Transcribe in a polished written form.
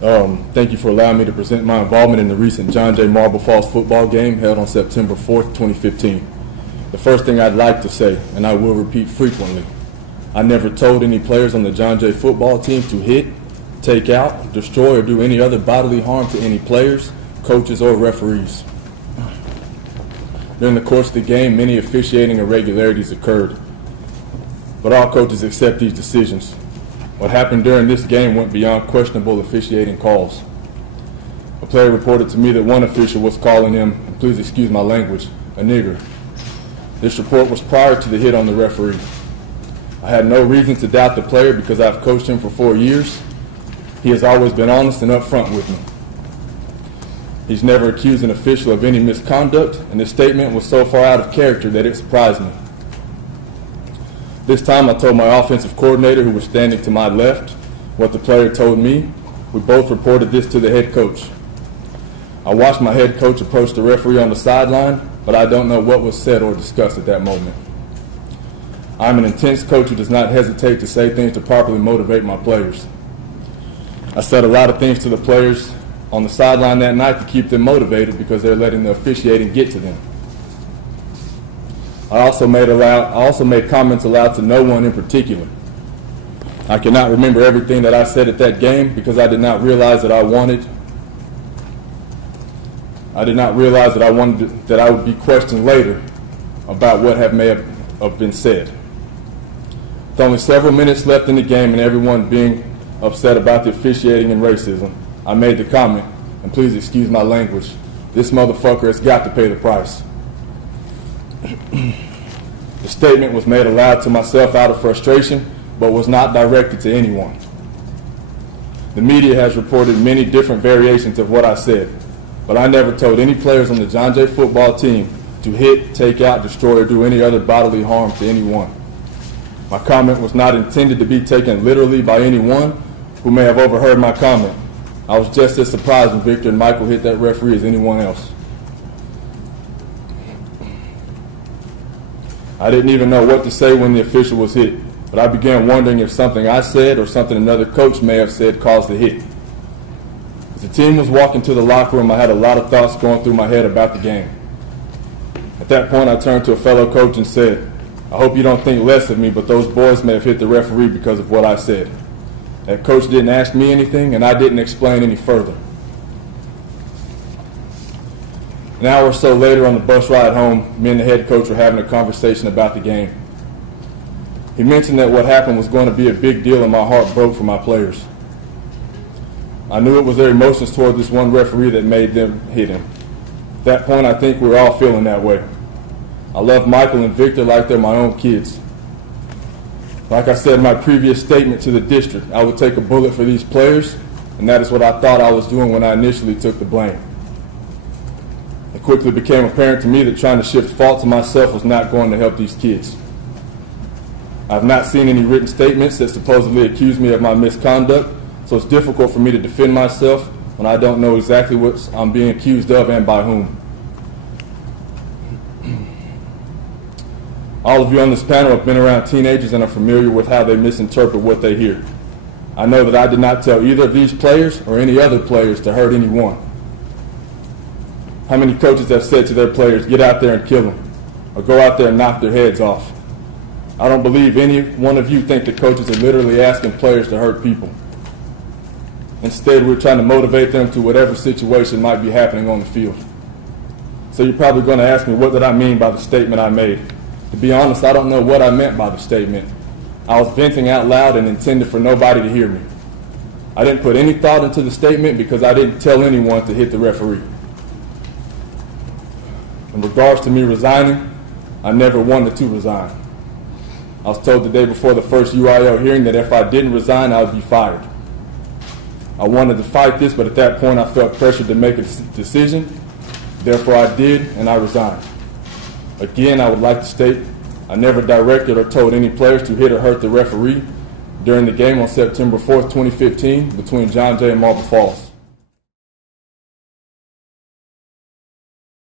Thank you for allowing me to present my involvement in the recent John Jay Marble Falls football game held on September 4th, 2015. The first thing I'd like to say, and I will repeat frequently, I never told any players on the John Jay football team to hit, take out, destroy, or do any other bodily harm to any players, coaches, or referees. During the course of the game, many officiating irregularities occurred, but all coaches accept these decisions. What happened during this game went beyond questionable officiating calls. A player reported to me that one official was calling him, and please excuse my language, a nigger. This report was prior to the hit on the referee. I had no reason to doubt the player because I've coached him for 4 years. He has always been honest and upfront with me. He's never accused an official of any misconduct, and his statement was so far out of character that it surprised me. This time I told my offensive coordinator, who was standing to my left, what the player told me. We both reported this to the head coach. I watched my head coach approach the referee on the sideline, but I don't know what was said or discussed at that moment. I'm an intense coach who does not hesitate to say things to properly motivate my players. I said a lot of things to the players on the sideline that night to keep them motivated because they're letting the officiating get to them. I also made comments aloud to no one in particular. I cannot remember everything that I said at that game because I did not realize that I would be questioned later about what may have been said. With only several minutes left in the game and everyone being upset about the officiating and racism, I made the comment, and please excuse my language, this motherfucker has got to pay the price. The statement was made aloud to myself out of frustration, but was not directed to anyone. The media has reported many different variations of what I said, but I never told any players on the John Jay football team to hit, take out, destroy, or do any other bodily harm to anyone. My comment was not intended to be taken literally by anyone who may have overheard my comment. I was just as surprised when Victor and Michael hit that referee as anyone else. I didn't even know what to say when the official was hit, but I began wondering if something I said or something another coach may have said caused the hit. As the team was walking to the locker room, I had a lot of thoughts going through my head about the game. At that point, I turned to a fellow coach and said, I hope you don't think less of me, but those boys may have hit the referee because of what I said. That coach didn't ask me anything, and I didn't explain any further. An hour or so later on the bus ride home, me and the head coach were having a conversation about the game. He mentioned that what happened was going to be a big deal and my heart broke for my players. I knew it was their emotions toward this one referee that made them hit him. At that point, I think we were all feeling that way. I love Michael and Victor like they're my own kids. Like I said in my previous statement to the district, I would take a bullet for these players, and that is what I thought I was doing when I initially took the blame. It quickly became apparent to me that trying to shift fault to myself was not going to help these kids. I have not seen any written statements that supposedly accuse me of my misconduct, so it's difficult for me to defend myself when I don't know exactly what I'm being accused of and by whom. All of you on this panel have been around teenagers and are familiar with how they misinterpret what they hear. I know that I did not tell either of these players or any other players to hurt anyone. How many coaches have said to their players, get out there and kill them, or go out there and knock their heads off? I don't believe any one of you think that coaches are literally asking players to hurt people. Instead, we're trying to motivate them to whatever situation might be happening on the field. So you're probably going to ask me, what did I mean by the statement I made? To be honest, I don't know what I meant by the statement. I was venting out loud and intended for nobody to hear me. I didn't put any thought into the statement because I didn't tell anyone to hit the referee. In regards to me resigning, I never wanted to resign. I was told the day before the first UIL hearing that if I didn't resign, I would be fired. I wanted to fight this, but at that point I felt pressured to make a decision. Therefore I did, and I resigned. Again, I would like to state, I never directed or told any players to hit or hurt the referee during the game on September 4th, 2015 between John Jay and Marble Falls.